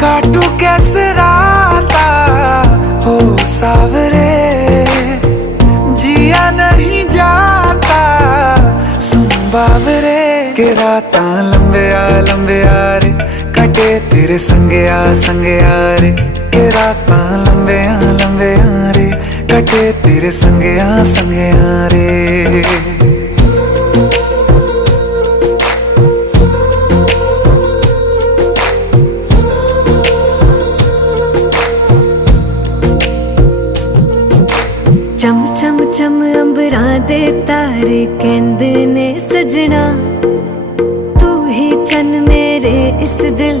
काटू कैसे राता हो सावरे, जिया नहीं जाता सुन बावरे। के राता लंबे आ रे, कटे तेरे संगे आ रे। के राता लंबे आ रे, कटे तेरे संगे आ रे। चम चम चम अंबरां दे तारे कहंदे ने सजना, तू ही चन मेरे इस दिल